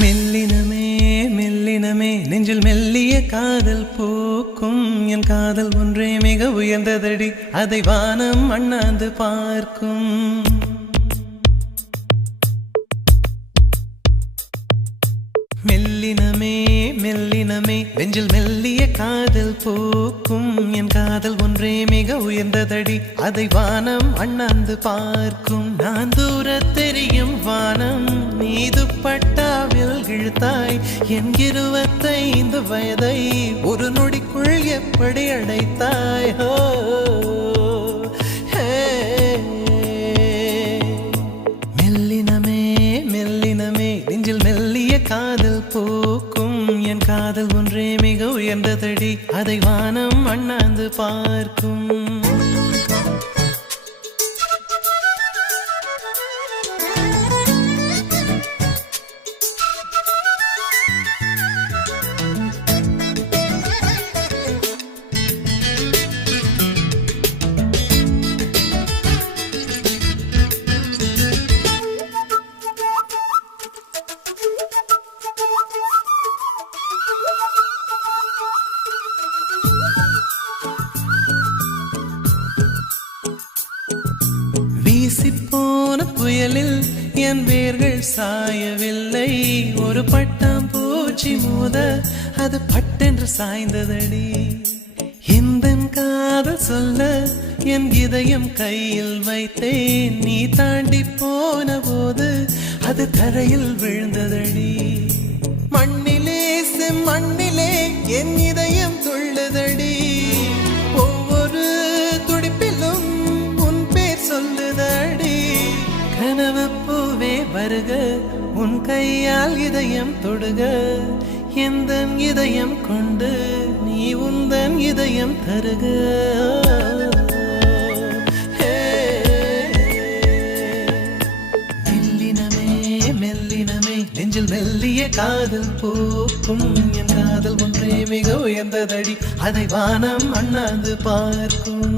மெல்லினமே மெல்லினமே நெஞ்சில் மெல்லிய காதல் பூக்கும் என் காதல் ஒன்றே மிக உயர்ந்ததடி அதை வானம் அண்ணாந்து பார்க்கும் மெல்லினமே மெல்லினமே நெஞ்சில் மெல்லிய காதல் பூக்கும் என் காதல் ஒன்றே மிக உயர்ந்ததடி அதை வானம் அண்ணாந்து பார்க்கும் நான் தூர தெரியும் வானம் மீது பட்டாவில் இழுத்தாய் என் 25 வயதை ஒரு நொடிக்குள் எப்படி அடைத்தாய் ஹோ மெல்லினமே மெல்லினமே நெஞ்சில் மெல்லிய காதல் பூக்கும் என் காதல் ஒன்றே மிக உயர்ந்ததடி அதை வானம் அண்ணாந்து பார்க்கும் வீசிப்போன புயலில் என் வேர்கள் சாயவில்லை ஒரு பட்டாம் பூச்சி மோத அது பட்டென்று சாய்ந்ததடி இந்த காதல் சொல்ல என் இதயம் கையில் வைத்தேன் நீ தாண்டி போன போது அது தரையில் விழுந்ததடி மண்ணிலே மண்ணிலே என் இதயம் துள்ளுதடி ஒவ்வொரு துடிப்பிலும் உன் பேர் சொல்லுதடி கனவு பூவே வருக உன் கையால் இதயம் தொடுக எந்தன் இதயம் கொண்டு நீ உந்தன் இதயம் தருக மெல்லினமே மெல்லினமே நெஞ்சில் மெல்லிய காதல் பூக்கும் என் காதல் ஒன்றே மிக உயர்ந்ததடி அதை வானம் அண்ணாந்து பார்க்கும்